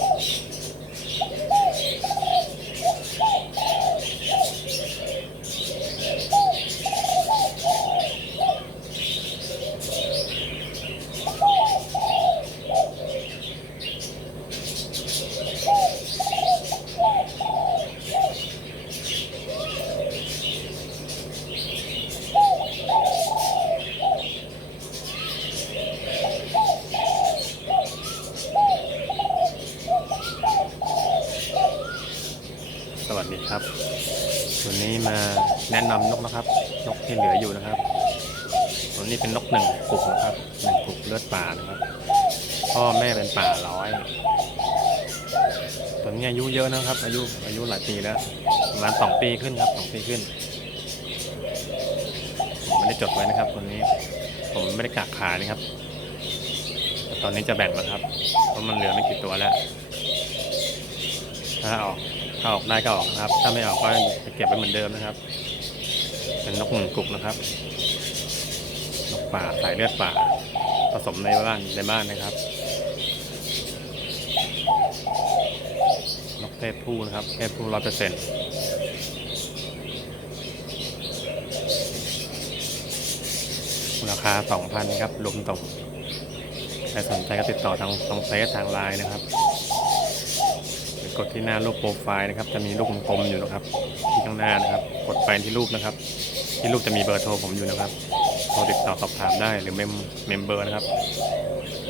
ส ดีครับวันนี้มาแนะนำนกนะครับ นกที่เหลืออยู่นะครับตัวนี้เป็นนกหนึ่งกลุ่มนะครับหนึ่งกลุ่มเลือดป่านะครับ พ่อแม่เป็นป่าร้อยตัวนี้อายุเยอะนะครับ อายุอายุหลายปีแล้วประมาณสองปีขึ้นครับสองปีขึ้นผมไม่ได้จดไว้นะครับตัวนี้ผมไม่ได้กะขายนะครับแต่ตอนนี้จะแบ่งแล้วครับเพราะมันเหลือไม่กี่ตัวแล้วถ้าออก ถ้าออกได้ก็ออกนะครับ ถ้าไม่ออกก็จะเก็บไว้เหมือนเดิมนะครับ เป็นนกหนึ่งกลุ่มนะครับ นกป่าสายเลือดป่า ผสมในบ้านในบ้านนะครับ นกเพศผู้นะครับ เพศผู้ร้อยเปอร์เซ็นต์ราคาสองพันครับรวมตกใครสนใจก็ติดต่อทางทางเฟซทางไลน์นะครับ กดที่หน้ารูปโปรไฟล์นะครับ จะมีรูปกลมๆอยู่นะครับ ที่ข้างหน้านะครับ กดไปที่รูปนะครับ ที่รูปจะมีเบอร์โทรผมอยู่นะครับ โทรติดต่อสอบถามได้หรือเมมเมมเบอร์นะครับ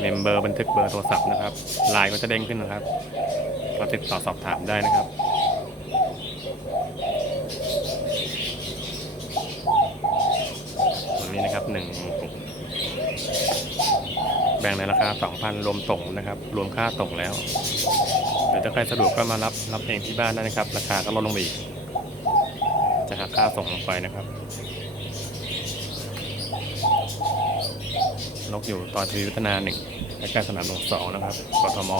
เมมเบอร์บันทึกเบอร์โทรศัพท์นะครับไลน์ก็จะเด้งขึ้นนะครับก็ติดต่อสอบถามได้นะครับตัวนี้นะครับหนึ่งแบ่งในราคา 2,000 รวมส่งนะครับ รวมค่าส่งแล้ว หรือถ้าใครสะดวกก็มารับรับเองที่บ้านได้นะครับ ราคาก็ลดลงไปอีก จะหักค่าส่งลงไปนะครับ นกอยู่ตอนทวีวัฒนาหนึ่งใกล้สนามหลวงสองนะครับกทม